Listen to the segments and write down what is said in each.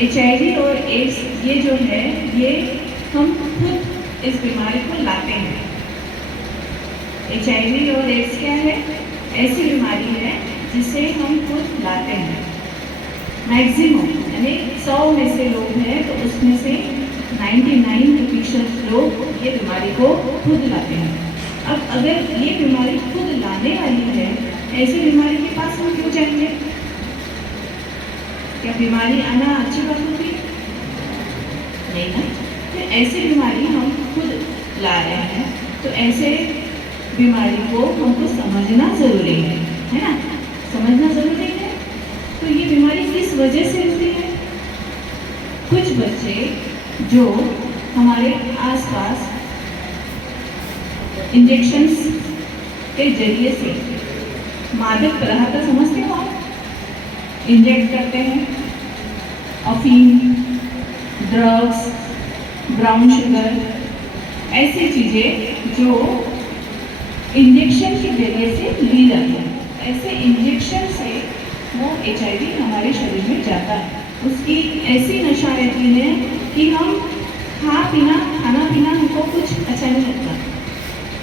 HIV और ads ये जो है ये हम खुद इस बीमारी को लाते हैं। HIV और एड्स क्या है? ऐसी बीमारी है जिसे हम खुद लाते हैं। मैक्सिमम यानी 100 में से लोग हैं तो उसमें से 99% लोग ये बीमारी को खुद लाते हैं। अब अगर ये बीमारी खुद लाने वाली है, ऐसी बीमारी के पास हम क्यों जाएंगे? क्या बीमारी आना अच्छी बात होती है? नहीं ना। तो ऐसी बीमारी हम खुद ला रहे हैं, तो ऐसे बीमारी को हमको समझना ज़रूरी है ना? समझना ज़रूरी है। तो ये बीमारी किस वजह से होती है? कुछ बच्चे जो हमारे आसपास इंजेक्शंस के जरिए से मादक पदार्थ समझते हो आप? इंजेक्ट करते हैं, अफीम, ड्रग्स, ब्राउन शुगर, ऐसी चीज़ें जो इंजेक्शन के जरिए से ली जाती हैं। ऐसे इंजेक्शन से वो HIV हमारे शरीर में जाता है। उसकी ऐसी नशा रहती है कि हम खाना पीना हमको कुछ अच्छा नहीं लगता,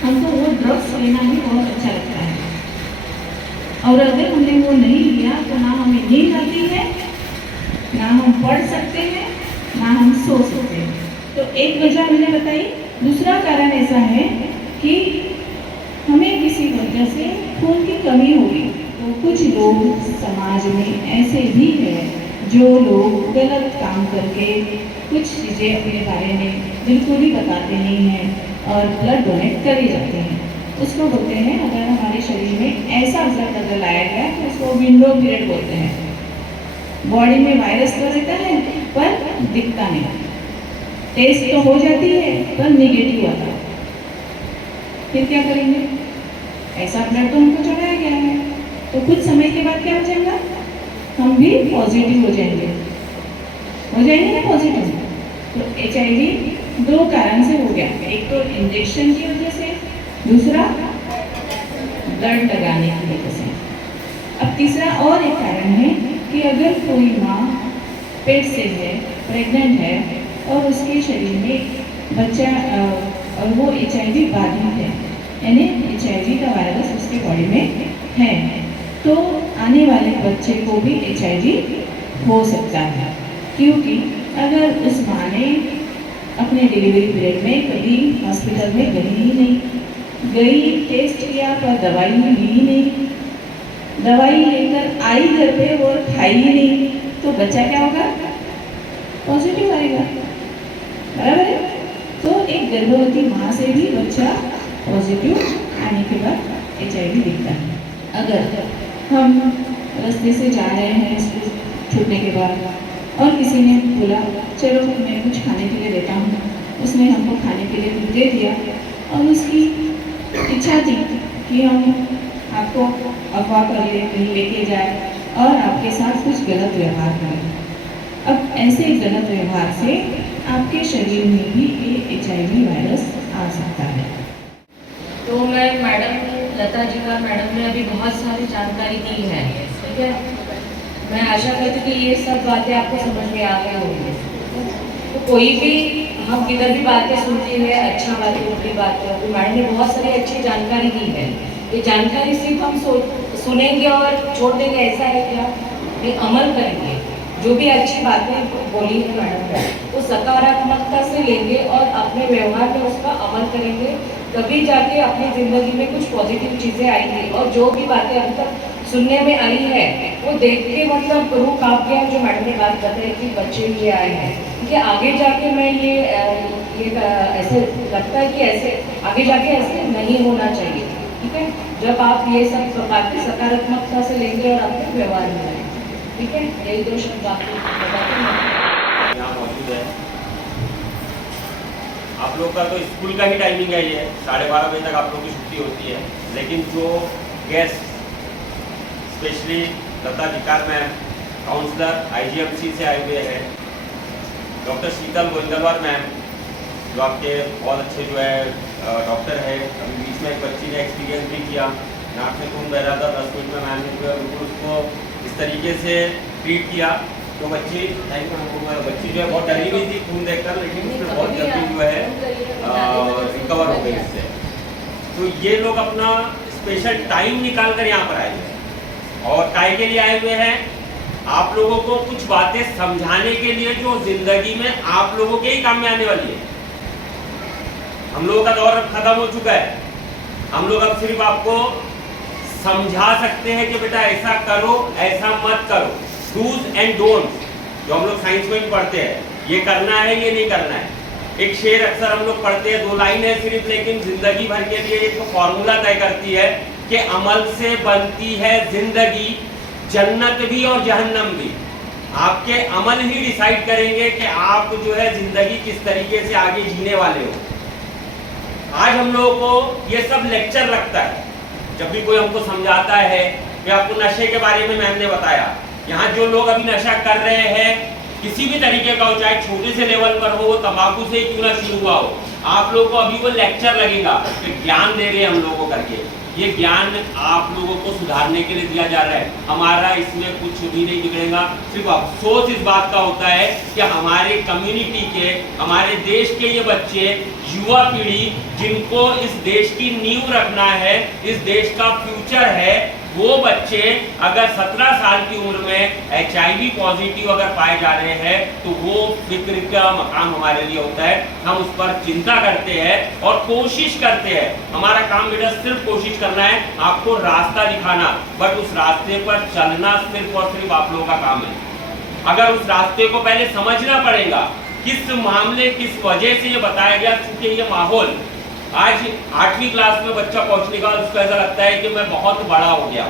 हमको वो ड्रग्स लेना ही बहुत अच्छा लगता है। और अगर हमने वो नहीं लिया तो ना हमें नींद आती है, ना हम पढ़ सकते हैं, ना हम सो सकते हैं। तो एक वजह मैंने बताई। दूसरा कारण ऐसा है कि हमें किसी वजह से खून की कमी होगी। तो कुछ लोग समाज में ऐसे भी हैं जो लोग गलत काम करके कुछ चीज़ें अपने बारे में बिल्कुल ही बताते नहीं हैं और ब्लड डोनेट कर ही जाते हैं। उसको बोलते हैं, अगर हमारे शरीर में ऐसा ब्लड अगर लाया गया तो उसको विंडो पीरियड बोलते हैं। बॉडी में वायरस तो रहता है पर दिखता नहीं, टेस्ट तो हो जाती है पर निगेटिव आता है। फिर क्या करेंगे? ऐसा ब्लड तो हमको चढ़ाया गया है, तो कुछ समय के बाद क्या हो जाएगा? हम भी पॉजिटिव हो जाएंगे ना पॉजिटिव। तो HIV 2 कारण से हो गया। एक तो इंजेक्शन की वजह से, दूसरा ब्लड लगाने की वजह से। अब तीसरा और एक कारण है कि अगर कोई माँ पेट से है, प्रेग्नेंट है और उसके शरीर में बच्चा और वो HIV बाधित है, यानी HIV का वायरस उसके बॉडी में है, तो आने वाले बच्चे को भी HIV हो सकता है। क्योंकि अगर उस माँ ने अपने डिलीवरी पीरियड में कभी हॉस्पिटल में गई, टेस्ट किया पर दवाई ली नहीं, दवाई लेकर आई घर पे और खाई ही नहीं, तो बच्चा क्या होगा? पॉजिटिव आएगा, बराबर है। तो एक गर्भवती माँ से भी बच्चा पॉजिटिव आने के बाद HIV दिखता है। अगर हम रास्ते से जा रहे हैं स्कूल छूटने के बाद और किसी ने बोला चलो मैं कुछ खाने के लिए देता हूँ, उसने हमको खाने के लिए कुछ दे दिया और उसकी इच्छा थी कि हम आपको अगवा कर ले, कहीं लेके जाए और आपके साथ कुछ गलत व्यवहार करें। अब ऐसे गलत व्यवहार से आपके शरीर में भी ये HIV वायरस आ सकता है। तो मैं मैडम लता जी का मैडम ने अभी बहुत सारी जानकारी दी है, ठीक है। मैं आशा करती हूँ कि ये सब बातें आपको समझ में आ गई होंगी। तो कोई भी हम किधर भी बातें सुनते हैं, अच्छा बातें बुरी बातें, तो मैडम ने बहुत सारी अच्छी जानकारी दी है। ये जानकारी सिर्फ हम सुनेंगे और छोड़ देंगे ऐसा है क्या? ये अमल करेंगे। जो भी अच्छी बातें बोली है मैडम ने, वो सकारात्मकता से लेंगे और अपने व्यवहार में उसका अमल करेंगे, तभी जाके अपनी ज़िंदगी में कुछ पॉजिटिव चीज़ें आएंगी। और जो भी बातें अभी तक सुनने में आई है वो देख के मतलब रूह कांप गया। जो मैडम ने बात बताई कि बच्चे ये आए हैं, क्योंकि आगे जाके मैं ये ऐसे लगता है कि ऐसे आगे जाके ऐसे नहीं होना चाहिए, ठीक है। जब आप ये सब बातें सकारात्मकता से लेंगे और अपने व्यवहार में लाएंगे, ठीक है। यही 2 शब्द आपको बताते हैं। यहाँ मौजूद है आप लोग का तो स्कूल का ही टाइमिंग है, ये 12:30 बजे तक आप लोग की छुट्टी होती है। लेकिन जो गेस्ट स्पेशली लता जिकार मैम, काउंसलर IGMC से आए हुए हैं, डॉक्टर शीतल गोविंदलवार मैम जो आपके बहुत अच्छे जो है डॉक्टर है। अभी बीच में एक बच्ची ने एक्सपीरियंस भी किया, नाक में खून बह रहा था, 10 मिनट में मैम ने जो है बिल्कुल उसको इस तरीके से ट्रीट किया तो बच्ची बच्ची जो है बहुत डरी हुई थी खून देखकर, लेकिन उसमें बहुत जल्दी जो है रिकवर हो गई इससे। तो ये लोग अपना स्पेशल टाइम निकाल कर यहाँ पर आए हैं और काय के लिए आए हुए हैं, आप लोगों को कुछ बातें समझाने के लिए जो जिंदगी में आप लोगों के ही काम में आने वाली है। हम लोगों का दौर अब खत्म हो चुका है, हम लोग अब सिर्फ आपको समझा सकते हैं कि बेटा ऐसा करो ऐसा मत करो, डूज एंड डोंट्स, जो हम लोग साइंस में भी पढ़ते हैं, ये करना है ये नहीं करना है। एक शेर अक्सर हम लोग पढ़ते हैं, 2 लाइन है सिर्फ, लेकिन जिंदगी भर के लिए एक फॉर्मूला तय करती है कि अमल से बनती है जिंदगी, जन्नत भी और जहन्नम भी। आपके अमल ही डिसाइड करेंगे कि आप जो है जिंदगी किस तरीके से आगे जीने वाले हो। आज हम लोगों को ये सब लेक्चर लगता है, जब भी कोई हमको समझाता है कि आपको नशे के बारे में मैम ने बताया, यहाँ जो लोग अभी नशा कर रहे हैं किसी भी तरीके का हो, चाहे छोटे से लेवल पर हो, तंबाकू से ही क्यों ना शुरू हुआ हो, आप लोगों को अभी वो लेक्चर लगेगा कि ज्ञान दे रहे हैं हम लोगों को करके। ये ज्ञान आप लोगों को सुधारने के लिए दिया जा रहा है, हमारा इसमें कुछ भी नहीं बिगड़ेगा। सिर्फ अफसोस इस बात का होता है कि हमारे कम्युनिटी के, हमारे देश के ये बच्चे, युवा पीढ़ी जिनको इस देश की नींव रखना है, इस देश का फ्यूचर है, वो बच्चे अगर 17 साल की उम्र में HIV पॉजिटिव अगर पाए जा रहे हैं तो वो फिक्र का मकाम हमारे लिए होता है। हम उस पर चिंता करते हैं और कोशिश करते हैं, हमारा काम बेटा सिर्फ कोशिश करना है, आपको रास्ता दिखाना, बट उस रास्ते पर चलना सिर्फ और सिर्फ आप लोगों का काम है। अगर उस रास्ते को पहले समझना पड़ेगा, किस मामले किस वजह से ये बताया गया, क्योंकि ये माहौल आज 8वीं क्लास में बच्चा पहुंचने का उसको ऐसा लगता है कि मैं बहुत बड़ा हो गया,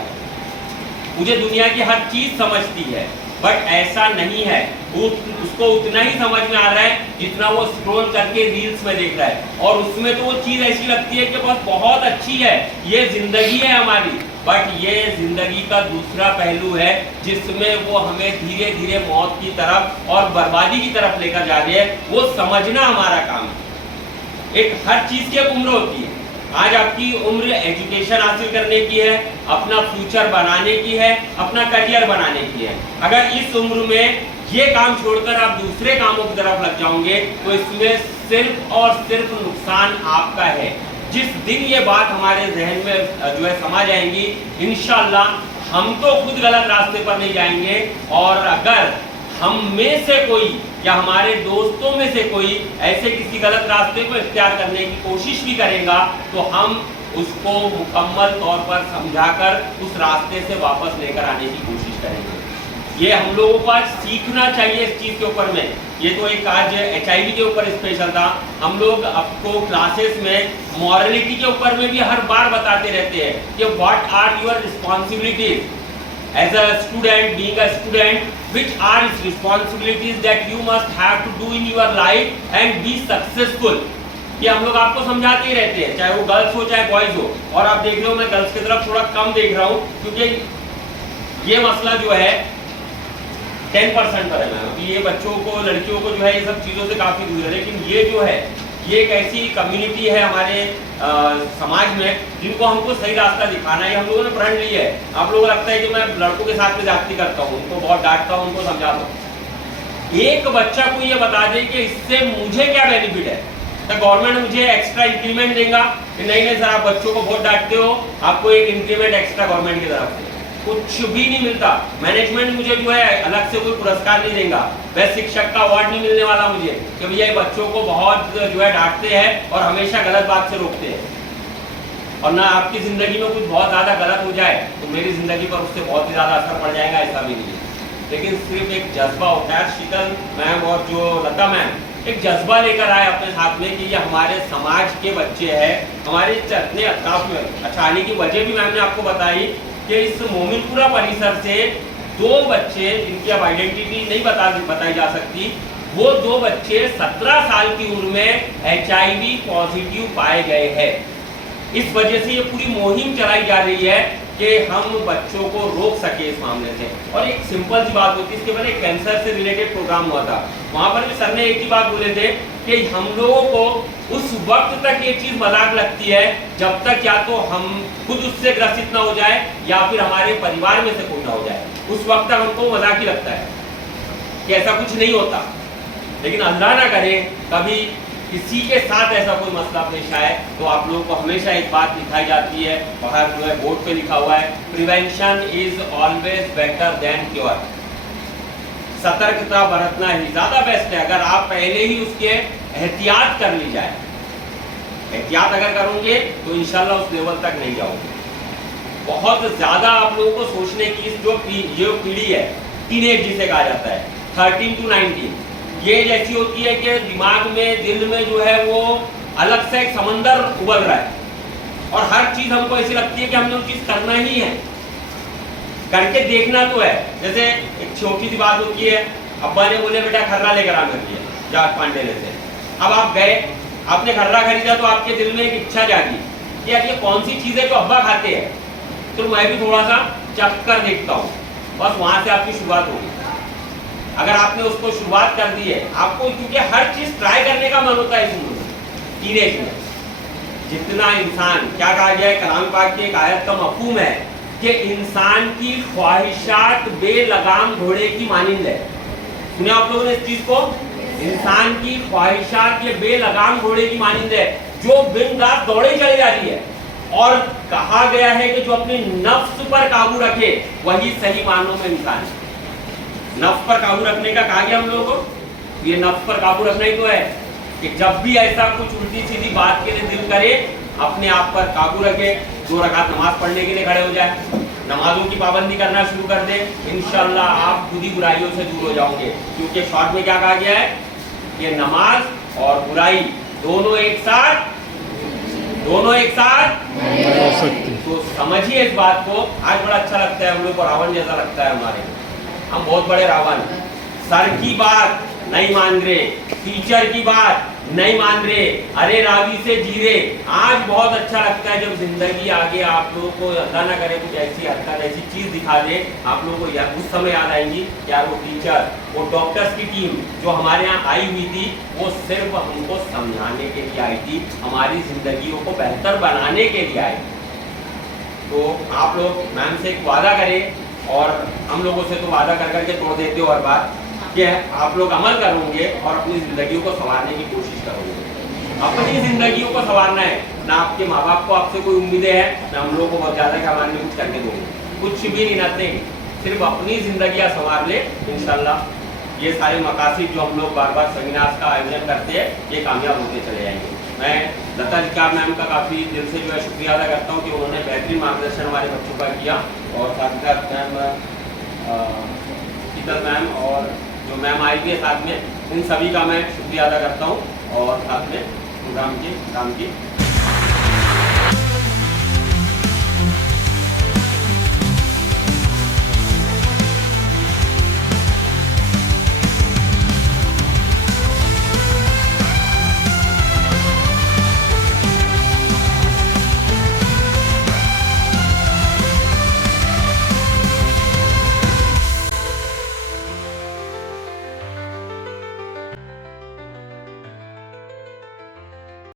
मुझे दुनिया की हर चीज समझती है, बट ऐसा नहीं है। उसको उतना ही समझ में आ रहा है जितना वो स्क्रॉल करके रील्स में देख रहा है, और उसमें तो वो चीज ऐसी लगती है कि बस बहुत अच्छी है, ये जिंदगी है हमारी, बट ये जिंदगी का दूसरा पहलू है जिसमें वो हमें धीरे धीरे मौत की तरफ और बर्बादी की तरफ लेकर जा रही है। वो समझना हमारा काम है। एक हर चीज की एक उम्र होती है। आज आपकी उम्र एजुकेशन हासिल करने की है, अपना फ्यूचर बनाने की है, अपना करियर बनाने की है। अगर इस उम्र में ये काम छोड़कर आप दूसरे कामों की तरफ लग जाओगे तो इसमें सिर्फ और सिर्फ नुकसान आपका है। जिस दिन ये बात हमारे जहन में जो है समा जाएंगी, इंशाल्लाह हम तो खुद गलत रास्ते पर नहीं जाएंगे, और अगर हम में से कोई या हमारे दोस्तों में से कोई ऐसे किसी गलत रास्ते को इख्तियार करने की कोशिश भी करेगा तो हम उसको मुकम्मल तौर पर समझाकर उस रास्ते से वापस लेकर आने की कोशिश करेंगे। ये हम लोगों को आज सीखना चाहिए इस चीज़ के ऊपर में। ये तो एक आज HIV के ऊपर स्पेशल था, हम लोग आपको क्लासेस में मॉरलिटी के ऊपर में भी हर बार बताते रहते हैं कि what are your responsibilities as a student, being a student, which are its responsibilities that you must have to do in your life and be successful। ये हम लोग आपको समझाते ही रहते हैं, चाहे वो गर्ल्स हो चाहे बॉयज हो। और आप देख रहे हो मैं गर्ल्स की तरफ थोड़ा कम देख रहा हूँ, क्योंकि ये मसला जो है 10% पर है मैम। अभी ये बच्चों को, लड़कियों को जो है ये सब चीज़ों से काफ़ी दूर है, लेकिन ये जो है ये एक ऐसी कम्युनिटी है हमारे समाज में जिनको हमको सही रास्ता दिखाना है। हम लोगों ने प्रण लिया है। आप लोगों को लगता है कि मैं लड़कों के साथ में जाती करता हूँ, उनको बहुत डांटता हूँ, उनको समझाता हूँ। एक बच्चा को ये बता दे कि इससे मुझे क्या बेनिफिट है, तो गवर्नमेंट मुझे एक्स्ट्रा इंक्रीमेंट देगा कि नहीं नहीं सर आप बच्चों को बहुत डांटते हो, आपको एक इंक्रीमेंट एक्स्ट्रा गवर्नमेंट की तरफ से कुछ भी नहीं मिलता। मैनेजमेंट मुझे जो है अलग से कोई पुरस्कार नहीं देगा, बेस्ट शिक्षक का अवार्ड नहीं मिलने वाला मुझे कि भैया ये बच्चों को बहुत जो है डांटते हैं और हमेशा गलत बात से रोकते हैं, और ना आपकी ज़िंदगी में कुछ बहुत ज़्यादा गलत हो जाए तो मेरी ज़िंदगी पर उससे बहुत ही ज़्यादा असर पड़ जाएगा, ऐसा भी नहीं है। लेकिन सिर्फ एक जज्बा होता है। शीतल मैम और जो लता मैम एक जज्बा लेकर आए अपने साथ में कि ये हमारे समाज के बच्चे हैं, हमारे इतने अताफ में। अच्छा, आने की वजह भी मैम ने आपको बताई कि इस मोमिनपुरा परिसर से 2 बच्चे जिनकी अब आइडेंटिटी नहीं बताई जा सकती, वो 2 बच्चे 17 साल की उम्र में HIV पॉजिटिव पाए गए हैं। इस वजह से ये पूरी मुहिम चलाई जा रही है कि हम बच्चों को रोक सके इस मामले से। और एक सिंपल सी बात होती है, इसके पहले कैंसर से रिलेटेड प्रोग्राम हुआ था, वहाँ पर भी सर ने एक ही बात बोले थे कि हम लोगों को उस वक्त तक ये चीज़ मजाक लगती है जब तक या तो हम खुद उससे ग्रसित ना हो जाए या फिर हमारे परिवार में से कोई ना हो जाए, उस वक्त तक हमको मजाक ही लगता है। कि ऐसा कुछ नहीं होता, लेकिन अल्लाह ना करे कभी किसी के साथ ऐसा कोई मसला पेश आए तो आप लोगों को हमेशा एक बात दिखाई जाती है, बाहर जो है बोर्ड पे लिखा हुआ है, prevention is always better than cure. सतर्कता बरतना ही ज़्यादा बेस्ट है। अगर आप पहले ही उसके एहतियात कर ली जाए, एहतियात अगर करोगे तो इंशाल्लाह उस लेवल तक नहीं जाओगे। बहुत ज़्यादा आप लोगों को सोचने की जो पीढ़ी है, टीनेज जिसे कहा जाता है, 13 to 19, ये जैसी होती है कि दिमाग में, दिल में जो है वो अलग से एक समंदर उबल रहा है और हर चीज़ हमको ऐसी लगती है कि हमने वो चीज़ करना ही है, करके देखना तो है। जैसे एक छोटी सी बात होती है, अब्बा ने बोले बेटा खर्रा लेकर आ मेरे लिए जाट पांडेले से। अब आप गए, आपने खर्रा खरीदा तो आपके दिल में एक इच्छा जागी कि यार ये कौन सी चीज़ है जो अब्बा खाते हैं, तो मैं भी थोड़ा सा चख कर देखता हूँ। बस वहाँ से आपकी शुरुआत होगी। अगर आपने उसको शुरुआत कर दी है, आपको क्योंकि हर चीज़ ट्राई करने का मन होता है इस उम्र में, टीनेज में। जितना इंसान, क्या कहा गया है कलाम पाक की एक आयत का मफहूम है कि इंसान की ख्वाहिशात बेलगाम घोड़े की मानिंद है। सुने आप लोगों ने इस चीज को? इंसान की ख्वाहिशात ये बेलगाम घोड़े की मानिंद है जो दिन रात दौड़े चली जा रही है। और कहा गया है कि जो अपने नफ्स पर काबू रखे वही सही मानों में इंसान है। नफ्स पर काबू रखने का कहा गया हम लोगों को, ये नफ्स पर काबू रखना ही तो है कि जब भी ऐसा कुछ उल्टी सीधी बात के लिए दिल करे, अपने आप पर काबू रखे, 2 रकात नमाज पढ़ने के लिए खड़े हो जाए, नमाजों की पाबंदी करना शुरू कर दे, इंशाल्लाह आप खुद ही बुराइयों से दूर हो जाओगे। क्योंकि शॉर्ट में क्या कहा गया है कि नमाज और बुराई दोनों एक साथ तो समझिए इस बात को। आज बड़ा अच्छा लगता है हम लोग को, रावण जैसा लगता है हमारे, हम बहुत बड़े रावण। सर की बात नहीं मान रहे, टीचर की बात नहीं मान रहे, अरे रावी से जी रहे। आज बहुत अच्छा लगता है जब जिंदगी आगे आप लोगों को अल्लाह ना करे कुछ ऐसी हरकत, ऐसी चीज दिखा दे, आप लोगों को यार उस समय याद आएंगी यार वो टीचर, वो डॉक्टर्स की टीम जो हमारे यहाँ आई हुई थी, वो सिर्फ हमको समझाने के लिए आई थी, हमारी जिंदगियों को बेहतर बनाने के लिए आई। तो आप लोग मैम से एक वादा करें और हम लोगों से तो वादा कर करके तोड़ देते हो हर बार कि आप लोग अमल करोगे और अपनी ज़िंदगियों को संवारने की कोशिश करोगे। अपनी ज़िंदगियों को संवारना है, ना आपके माँ बाप को आपसे कोई उम्मीदें हैं, ना हम लोगों को बहुत ज़्यादा कि हमारे लिए कुछ करके दोगे, कुछ भी नहीं, नथिंग। सिर्फ अपनी ज़िंदगियाँ संवार ले, इंशाल्लाह ये सारे मकासद जो हम लोग बार बार सेमिनार्स का आयोजन करते हैं ये कामयाब होते चले जाएंगे। मैं लता जिकार मैम का काफ़ी दिल से जो है शुक्रिया अदा करता हूँ कि उन्होंने बेहतरीन मार्गदर्शन हमारे बच्चों का किया, और साथ ही साथ मैम शीतल मैम और जो मैम आई हुई है साथ में, इन सभी का मैं शुक्रिया अदा करता हूँ और साथ में प्रोग्राम की